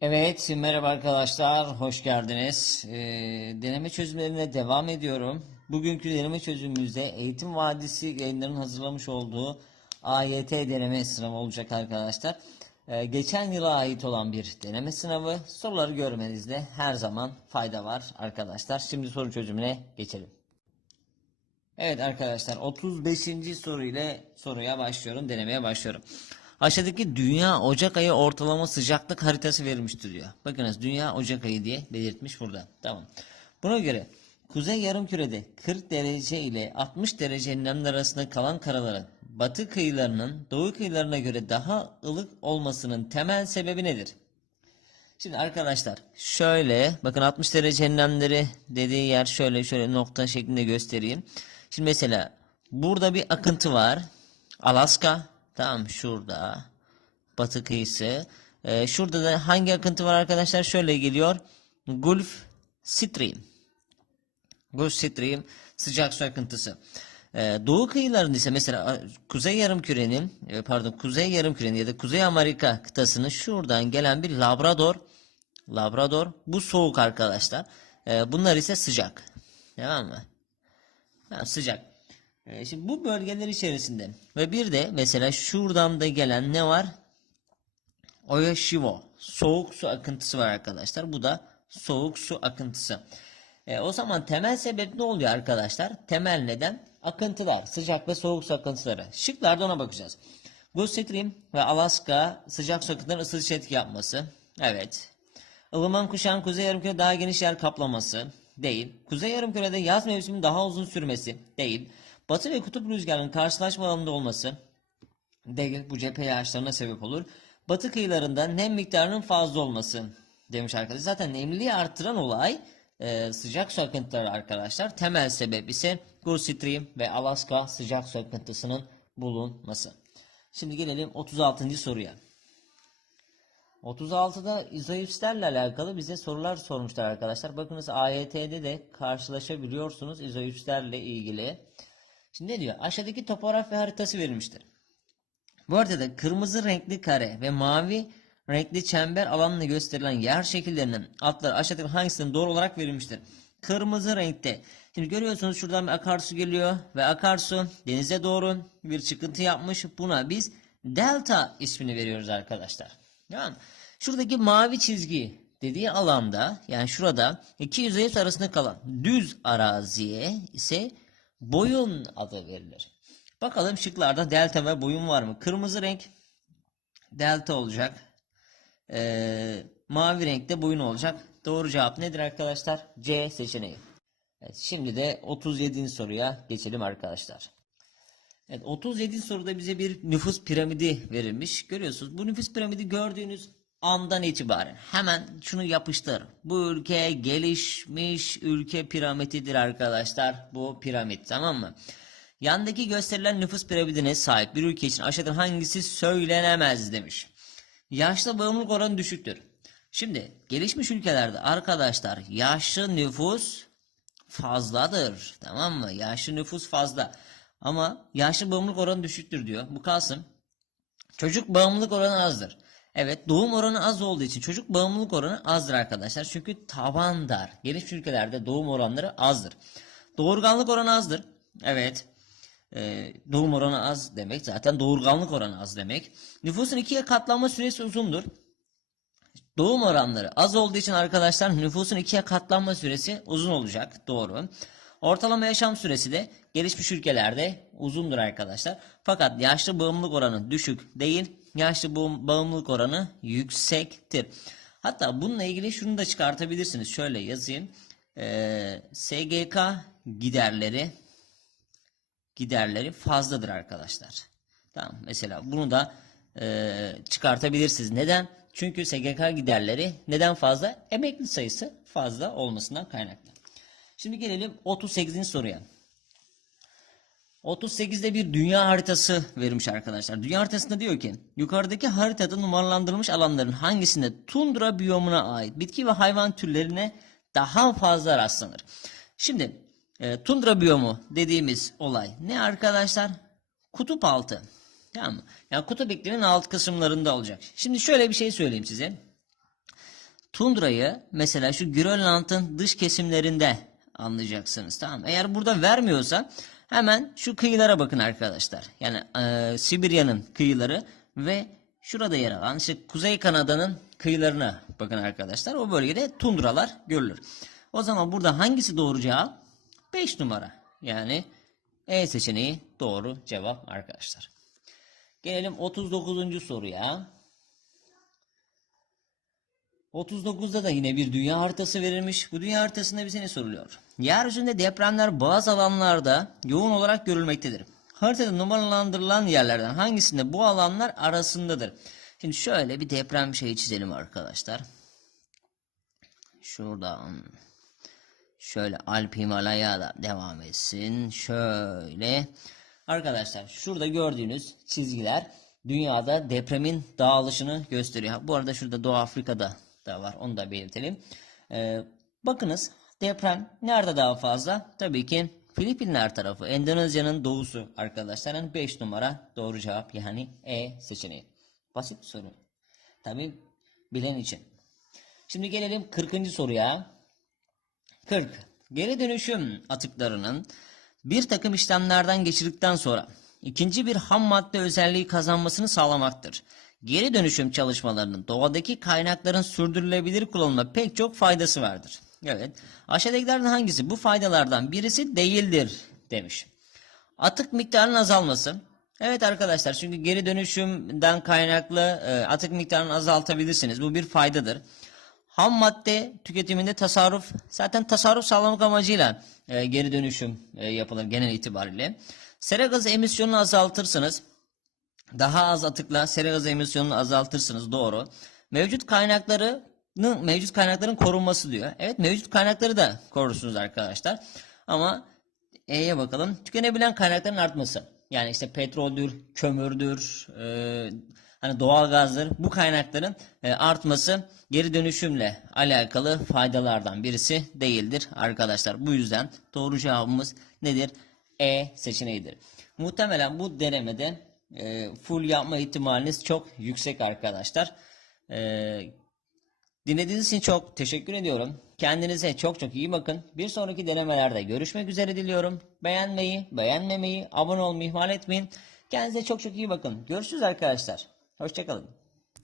Evet, merhaba arkadaşlar, hoş geldiniz. Ee, deneme çözümlerine devam ediyorum. Bugünkü deneme çözümümüzde Eğitim Vadisi yayınlarının hazırlamış olduğu AYT deneme sınavı olacak arkadaşlar. Ee, geçen yıla ait olan bir deneme sınavı. Soruları görmenizde her zaman fayda var arkadaşlar. Şimdi soru çözümüne geçelim. Evet arkadaşlar 35. soru ile soruya başlıyorum, denemeye başlıyorum. Aşağıdaki dünya Ocak ayı ortalama sıcaklık haritası verilmiştir diyor. Bakınız dünya Ocak ayı diye belirtmiş burada. Tamam. Buna göre kuzey yarımkürede 40 derece ile 60 derecenin arasında kalan karaların batı kıyılarının doğu kıyılarına göre daha ılık olmasının temel sebebi nedir? Şimdi arkadaşlar şöyle bakın 60 derece enlemleri dediği yer şöyle şöyle nokta şeklinde göstereyim. Şimdi mesela burada bir akıntı var. Alaska tam şurada batı kıyısı. Ee, şurada da hangi akıntı var arkadaşlar? Şöyle geliyor. Gulf Stream. Gulf Stream sıcak su akıntısı. Ee, doğu kıyılarında ise mesela Kuzey Yarımküre'nin e, pardon Kuzey Yarımküre'nin ya da Kuzey Amerika kıtasının şuradan gelen bir Labrador Labrador bu soğuk arkadaşlar. Ee, bunlar ise sıcak. Tamam mı? Ha, sıcak. Ee, şimdi bu bölgeler içerisinde ve bir de mesela şuradan da gelen ne var? Oyashiwo. Soğuk su akıntısı var arkadaşlar. Bu da soğuk su akıntısı. E, o zaman temel sebep ne oluyor arkadaşlar? Temel neden? Akıntılar. Sıcak ve soğuk su akıntıları. Şıklarda ona bakacağız. Gulf Stream ve Alaska sıcak su akıntılarının ısıtıcı etki yapması. Evet. Ilıman kuşağın kuzey yarımkürede daha geniş yer kaplaması. Değil. Kuzey yarımkürede yaz mevsiminin daha uzun sürmesi. Değil. Batı ve kutup rüzgarının karşılaşma alanında olması. Değil. Bu cephe yağışlarına sebep olur. Batı kıyılarında nem miktarının fazla olması demiş arkadaşlar. Zaten nemliliği arttıran olay e, sıcak su akıntıları arkadaşlar. Temel sebep ise Gulf Stream ve Alaska sıcak su akıntısının bulunması. Şimdi gelelim 36. soruya. 36'da izoipslerle alakalı bize sorular sormuşlar arkadaşlar. Bakınız AYT'de de karşılaşabiliyorsunuz izoipslerle ilgili. Şimdi ne diyor? Aşağıdaki topografi haritası verilmiştir. Bu haritada kırmızı renkli kare ve mavi renkli çember alanını gösterilen yer şekillerinin adları aşağıdaki hangisinin doğru olarak verilmiştir? Kırmızı renkte. Şimdi görüyorsunuz şuradan bir akarsu geliyor ve akarsu denize doğru bir çıkıntı yapmış. Buna biz delta ismini veriyoruz arkadaşlar. Tamam. Şuradaki mavi çizgi dediği alanda yani şurada iki yüzeyiz arasında kalan düz araziye ise boyun adı verilir. Bakalım şıklarda delta ve boyun var mı? Kırmızı renk delta olacak. Ee, mavi renkte boyun olacak. Doğru cevap nedir arkadaşlar? C seçeneği. Evet, şimdi de 37. soruya geçelim arkadaşlar. Evet, 37 soruda bize bir nüfus piramidi verilmiş. Görüyorsunuz bu nüfus piramidi gördüğünüz andan itibaren hemen şunu yapıştır. Bu ülke gelişmiş ülke piramididir arkadaşlar. Bu piramit tamam mı? Yandaki gösterilen nüfus piramidine sahip bir ülke için aşağıdan hangisi söylenemez demiş. Yaşlı bağımlılık oranı düşüktür. Şimdi gelişmiş ülkelerde arkadaşlar yaşlı nüfus fazladır. Tamam mı? Yaşlı nüfus fazla. Ama yaşlı bağımlılık oranı düşüktür diyor. Bu kalsın. Çocuk bağımlılık oranı azdır. Evet doğum oranı az olduğu için çocuk bağımlılık oranı azdır arkadaşlar. Çünkü taban dar. Gelişmiş ülkelerde doğum oranları azdır. Doğurganlık oranı azdır. Evet. Ee, doğum oranı az demek zaten doğurganlık oranı az demek. Nüfusun ikiye katlanma süresi uzundur. Doğum oranları az olduğu için arkadaşlar nüfusun ikiye katlanma süresi uzun olacak. Doğru. Ortalama yaşam süresi de gelişmiş ülkelerde uzundur arkadaşlar. Fakat yaşlı bağımlılık oranı düşük değil. Yaşlı bağımlılık oranı yüksektir. Hatta bununla ilgili şunu da çıkartabilirsiniz. Şöyle yazayım. Ee, SGK giderleri giderleri fazladır arkadaşlar. Tamam mesela bunu da e, çıkartabilirsiniz. Neden? Çünkü SGK giderleri neden fazla? Emekli sayısı fazla olmasından kaynaklı. Şimdi gelelim 38. soruya. 38'de bir dünya haritası verilmiş arkadaşlar. Dünya haritasında diyor ki yukarıdaki haritada numaralandırılmış alanların hangisinde tundra biyomuna ait bitki ve hayvan türlerine daha fazla rastlanır. Şimdi e, tundra biyomu dediğimiz olay ne arkadaşlar? Kutup altı. Tamam mı? Yani kutup ikliminin alt kısımlarında olacak. Şimdi şöyle bir şey söyleyeyim size. tundrayı mesela şu Grönland'ın dış kesimlerinde anlayacaksınız. Tamam? Eğer burada vermiyorsa hemen şu kıyılara bakın arkadaşlar. Yani e, Sibirya'nın kıyıları ve şurada yer alan işte Kuzey Kanada'nın kıyılarına bakın arkadaşlar. O bölgede tundralar görülür. O zaman burada hangisi doğru cevap? 5 numara. Yani E seçeneği doğru cevap arkadaşlar. Gelelim 39. soruya. 39'da da yine bir dünya haritası verilmiş. Bu dünya haritasında bize ne soruluyor? Yeryüzünde depremler bazı alanlarda yoğun olarak görülmektedir. Haritada numaralandırılan yerlerden hangisinde bu alanlar arasındadır? Şimdi şöyle bir deprem şeyi çizelim arkadaşlar. Şuradan şöyle Alp Himalaya da devam etsin. Şöyle arkadaşlar şurada gördüğünüz çizgiler dünyada depremin dağılışını gösteriyor. Bu arada şurada Doğu Afrika'da da var. Onu da belirtelim. Ee, bakınız deprem nerede daha fazla? Tabii ki Filipinler tarafı. Endonezya'nın doğusu arkadaşların 5 numara doğru cevap yani E seçeneği. Basit bir soru. Tabii bilen için. Şimdi gelelim 40. soruya. 40. Geri dönüşüm atıklarının bir takım işlemlerden geçirdikten sonra ikinci bir ham madde özelliği kazanmasını sağlamaktır. Geri dönüşüm çalışmalarının doğadaki kaynakların sürdürülebilir kullanımına pek çok faydası vardır. Evet. Aşağıdakilerden hangisi bu faydalardan birisi değildir demiş. Atık miktarının azalması. Evet arkadaşlar çünkü geri dönüşümden kaynaklı e, atık miktarını azaltabilirsiniz. Bu bir faydadır. Ham madde tüketiminde tasarruf zaten tasarruf sağlamak amacıyla e, geri dönüşüm e, yapılır genel itibariyle. Sera gazı emisyonunu azaltırsınız. Daha az atıkla sera gazı emisyonunu azaltırsınız doğru. Mevcut kaynaklarının mevcut kaynakların korunması diyor. Evet mevcut kaynakları da korursunuz arkadaşlar. Ama E'ye bakalım. Tükenebilen kaynakların artması. Yani işte petroldür, kömürdür, e, hani doğal gazdır. Bu kaynakların e, artması geri dönüşümle alakalı faydalardan birisi değildir arkadaşlar. Bu yüzden doğru cevabımız nedir? E seçeneğidir. Muhtemelen bu denemede e, full yapma ihtimaliniz çok yüksek arkadaşlar. E, Dinlediğiniz için çok teşekkür ediyorum. Kendinize çok çok iyi bakın. Bir sonraki denemelerde görüşmek üzere diliyorum. Beğenmeyi, beğenmemeyi, abone olmayı ihmal etmeyin. Kendinize çok çok iyi bakın. Görüşürüz arkadaşlar. Hoşçakalın.